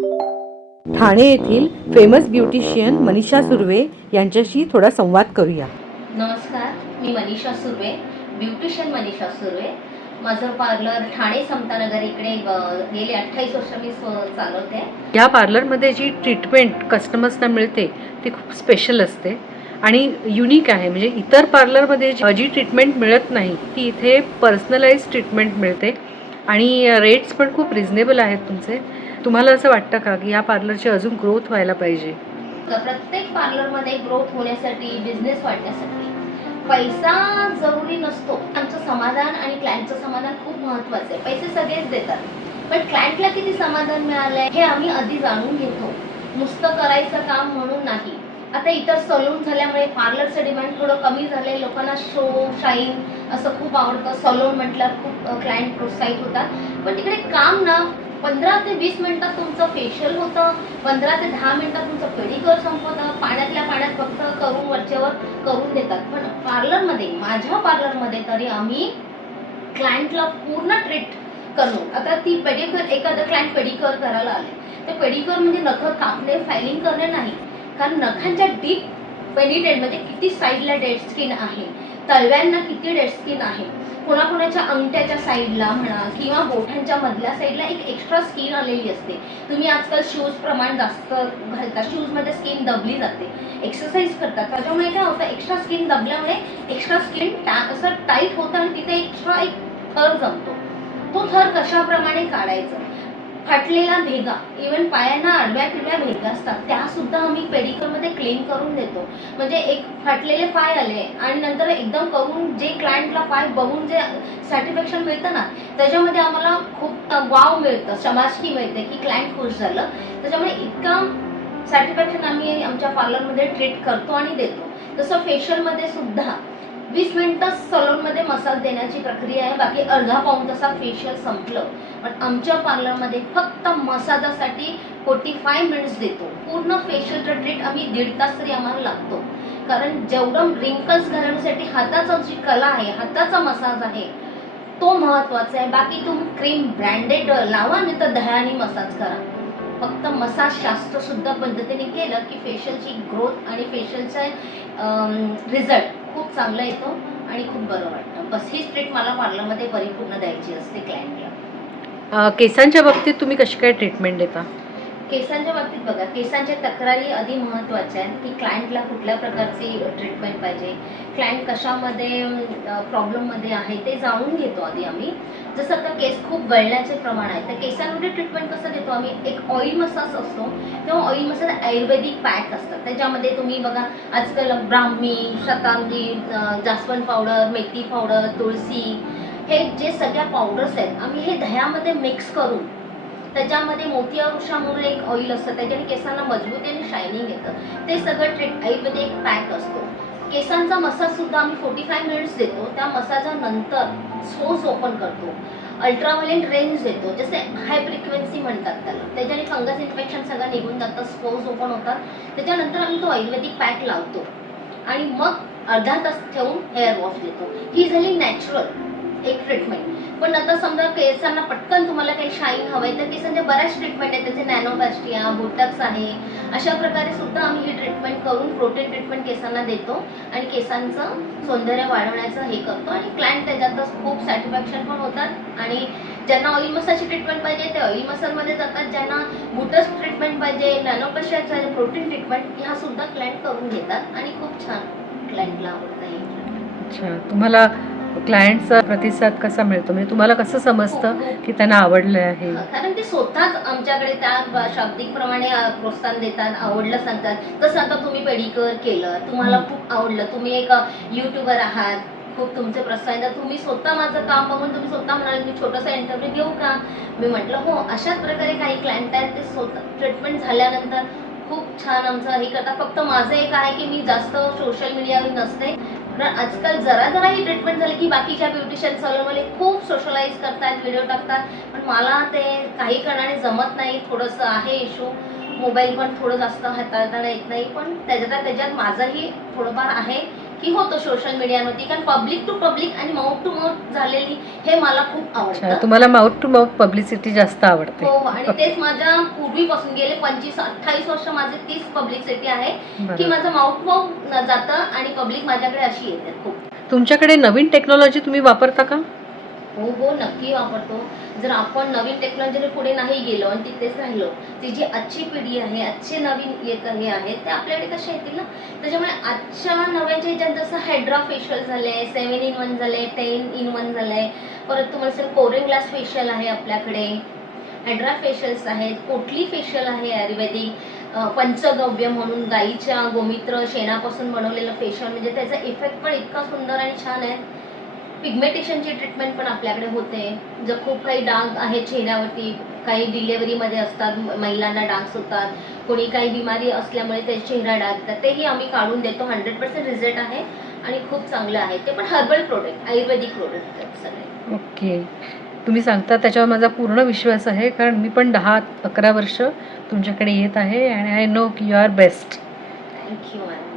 ठाणे येथील famous beautician Manisha Surve यांच्याशी थोडा संवाद करूया. नमस्कार, मी मनीषा सुर्वे, ब्युटिशियन मनीषा सुर्वे. माझं पार्लर ठाणे समतानगर इकडे गेले 28 वर्ष मी चालवते. या पार्लरमध्ये जी ट्रीटमेंट कस्टमर्सना मिळते ती खूप स्पेशल असते आणि युनिक आहे. म्हणजे इतर पार्लरमध्ये जी ट्रीटमेंट मिळत नाही ती इथे पर्सनलाइज ट्रीटमेंट मिळते आणि रेट्स पण खूप रिझनेबल आहेत तुमचे. तुम्हाला असं वाटतं का की या पार्लरची अजून ग्रोथ व्हायला पाहिजे? प्रत्येक पार्लरमध्ये ग्रोथ होण्यासाठी, बिझनेस वाढण्यासाठी पैसा जरुरी नसतो. आमचं समाधान आणि क्लायंटचं समाधान खूप महत्त्वाचं आहे. पैसे सगळेच देतात, पण क्लायंटला किती समाधान मिळालंय हे आम्ही आधी जाणून घेतो. नुसतं करायचं काम म्हणून नाही. आता इतर सलून झाल्यामुळे पार्लरचं डिमांड थोडं कमी झालंय. लोकांना शो शाईन असं खूप आवडतं. सलून म्हटल्यावर खूप क्लायंट प्रोत्साहित होतात, पण तिकडे काम ना 15 ते 20 मिनिटात तुमचं फेशियल होतं, 15 ते 10 मिनिटात तुमचं पेडिक्युअर संपवतं. पाण्यातल्या पाण्यात फक्त करून वरचेवर करून देतात. पण पार्लरमध्ये, माझ्या पार्लरमध्ये तरी आम्ही क्लायंटला पूर्ण ट्रीट करू. आता ती पेडिक्युअर, एखादं क्लायंट पेडिक्युअर करायला आले, ते पेडिक्युअर म्हणजे नखं कापणे, फायलिंग करणे नाही. कारण नखांच्या डीप पेनिट्रेट म्हणजे किती साईडला डेड स्किन आहे, तळव्यांना किती डेड स्किन आहे, कोणाकोणाच्या अंगठ्याच्या साईडला म्हणा किंवा बोटांच्या मधल्या साईडला एक एक्स्ट्रा स्किन आलेली असते. तुम्ही आजकाल शूज प्रमाण जास्त घालता, शूजमध्ये स्किन दबली जाते, एक्सरसाइज करतात, त्याच्यामुळे काय होतं, एक्स्ट्रा स्किन दबल्यामुळे एक्स्ट्रा स्किन असं टाईट होतं आणि तिथे एक्स्ट्रा एक थर जमतो. तो थर कशाप्रमाणे काढायचा? फाटलेला भेगा, इव्हन पायांना आडव्या तिडव्या भेगा असतात, त्या सुद्धा आम्ही पेडिक्युअरमध्ये क्लीन करून देतो. म्हणजे एक फाटलेले पाय आले आणि नंतर एकदम करून जे क्लायंटला पाय बघून जे सॅटिस्फॅक्शन मिळतं ना, त्याच्यामध्ये आम्हाला खूप वाव मिळतं, शबासकी मिळते की क्लायंट खुश झालं. त्याच्यामुळे इतकं सॅटिस्फॅक्शन आम्ही आमच्या पार्लरमध्ये ट्रीट करतो आणि देतो. तसं फेशियलमध्ये सुद्धा 20 मिनिटं सलूनमध्ये मसाज देण्याची प्रक्रिया आहे, बाकी अर्धा पाऊण तासात फेशियल संपलं. पण आमच्या पार्लरमध्ये फक्त मसाजासाठी 45 मिनिट्स देतो. पूर्ण फेशियलचं ट्रीट आम्ही 1.5 तास तरी आम्हाला लागतो. कारण जेवढं रिंकल्स घालवण्यासाठी हाताचा जी कला आहे, हाताचा मसाज आहे, तो महत्त्वाचा आहे. बाकी तुम्ही क्रीम ब्रँडेड लावा नाही तर दह्याने मसाज करा. फक्त मसाज शास्त्रशुद्ध पद्धतीने केलं की फेशियलची ग्रोथ आणि फेशियलचा रिझल्ट खूप चांगला येतो आणि खूप बरं वाटतं. बस हीच ट्रीट मला पार्लरमध्ये परिपूर्ण द्यायची असते क्लायंटला. केसांच्या बाबतीत तुम्ही कशी काय ट्रीटमेंट देता? केसांच्या बाबतीत बघा, केसांच्या तक्रारी आधी महत्त्वाच्या आहेत की क्लायंटला कुठल्या प्रकारची ट्रीटमेंट पाहिजे, क्लायंट कशामध्ये प्रॉब्लेममध्ये आहे ते जाणून घेतो आधी आम्ही. जसं आता केस खूप गळण्याचे प्रमाण आहे, तर केसांमध्ये ट्रीटमेंट कसं देतो आम्ही, एक ऑइल मसाज असतो किंवा ऑइल मसाज आयुर्वेदिक पॅक असतात. त्याच्यामध्ये तुम्ही बघा आजकाल ब्राह्मी, शतांगी, जास्वंद पावडर, मेथी पावडर, तुळसी, हे जे सगळ्या पावडर्स आहेत आम्ही हे दह्यामध्ये मिक्स करून, त्याच्यामध्ये मोतिया म्हणून एक ऑइल असतं, त्याच्याने केसांना मजबूती आणि शायनिंग येतं. ते सगळं ट्रीट आयुर्वेदिक पॅक असतो. केसांचा मसाज सुद्धा आम्ही 45 मिनिट्स देतो. त्या मसाजानंतर स्पोज ओपन करतो, अल्ट्राव्हायलेट रेंज देतो, जसे हाय फ्रिक्वेन्सी म्हणतात त्याला, त्याच्याने फंगस इन्फेक्शन सगळं निघून जातं, स्पोज ओपन होतात. त्याच्यानंतर आम्ही तो आयुर्वेदिक पॅक लावतो आणि मग अर्धा तास ठेवून हेअर वॉश देतो. ही झाली नॅचरल एक ट्रीटमेंट. पण आता समजा केसांना पटकन तुम्हाला काही शाईन हवंय, तर केसांच्या बऱ्याच ट्रीटमेंट आहेत, त्याचे नॅनोप्लास्टिया, बोटक्स आहे. अशा प्रकारे सुद्धा आम्ही ही ट्रीटमेंट करून प्रोटीन ट्रीटमेंट केसांना देतो आणि केसांचं सौंदर्य वाढवण्याचं हे करतो आणि क्लायंट त्याच्यातच खूप सॅटिस्फॅक्शन पण होतात. आणि ज्यांना ऑइल मसाजची ट्रीटमेंट पाहिजे ते ऑइल मसाजमध्ये जातात, ज्यांना बुटस ट्रीटमेंट पाहिजे, नॅनोप्लास्टिया, प्रोटीन ट्रीटमेंट, ह्या सुद्धा क्लायंट करून घेतात आणि खूप छान क्लायंटला आवडतं हे. अच्छा, तुम्हाला क्लायंटचा प्रतिसाद कसा मिळतो? म्हणजे तुम्हाला कसं समजतं की त्यांना आवडलं आहे? कारण ते स्वतःच आमच्याकडे त्या शाब्दिक प्रमाणे प्रोत्साहन देतात, आवडलं सांगतात. तसं आता तुम्ही पेडिक्युअर केलं, तुम्हाला खूप आवडलं, तुम्ही एक यूट्यूबर आहात, खूप तुमचे प्रोत्साहन, तर तुम्ही स्वतः माझं काम बघून तुम्ही स्वतः म्हणाले मी छोटासा इंटरव्ह्यू घेऊ का? मी म्हटलं हो. अशाच प्रकारे काही क्लायंट आहेत, ते स्वतः ट्रीटमेंट झाल्यानंतर खूप छान आमचं हे करतात. फक्त माझं एक आहे की मी जास्त सोशल मीडियावर नसते. कारण आजकाल जरा ही ट्रीटमेंट झाली की बाकीच्या ब्युटिशियन सलूनवाले खूप सोशलाइज करतात, व्हिडिओ टाकतात, पण मला ते काही कारणाने जमत नाही. थोडंसं आहे इश्यू, मोबाईल पण थोडं जास्त हाताळता येत नाही, पण त्याच्यात माझंही थोडंफार आहे की होतं सोशल मीडियावरती, कारण पब्लिक टू पब्लिक आणि माउथ टू माउथ झालेली हे मला खूप अच्छा, आवडतं. तुम्हाला माउथ टू माउथ पब्लिसिटी जास्त आवडते. हो, आणि तेच माझ्या पूर्वीपासून गेले 25-28 वर्ष माझे तीच पब्लिसिटी आहे की बरोबर. माझं माउथ माउथ जातं आणि पब्लिक माझ्याकडे अशी येते खूप. तुमच्याकडे नवीन टेक्नॉलॉजी तुम्ही वापरता का? हो, नक्की वापरतो. जर आपण नवीन टेक्नॉलॉजीने पुढे नाही गेलो आणि तिथेच राहिलो, ती जी आजची पिढी आहे, आजचे नवीन हे आहेत, ते आपल्याकडे कसे येतील ना? त्याच्यामुळे आजच्या नव्याच्या ह्याच्यात जसं हायड्रा फेशियल झालंय, 7 in 1 झालंय, 10 in 1 झालंय. परत तुम्हाला असेल कोरियन ग्लास फेशियल आहे आपल्याकडे, हायड्रा फेशियल्स आहेत, पोटली फेशियल आहे आयुर्वेदिक, पंचगव्य म्हणून गाईच्या गोमित्र शेणापासून बनवलेलं फेशियल, म्हणजे त्याचा इफेक्ट पण इतका सुंदर आणि छान आहे. पिगमेंटेशनची ट्रीटमेंट पण आपल्याकडे होते. जर खूप काही डाग आहेत चेहऱ्यावरती, काही डिलेव्हरीमध्ये असतात, महिलांना डाग सुटतात, कोणी काही बिमारी असल्यामुळे त्याचे चेहरा डागतात, तेही आम्ही काढून देतो. 100% रिझल्ट आहे आणि खूप चांगलं आहे. ते पण हर्बल प्रोडक्ट, आयुर्वेदिक प्रोडक्ट आहेत सगळे. ओके. तुम्ही सांगता त्याच्यावर माझा पूर्ण विश्वास आहे, कारण मी पण 10-11 वर्ष तुमच्याकडे येत आहे आणि आय नो की you are best. Thank you ma'am.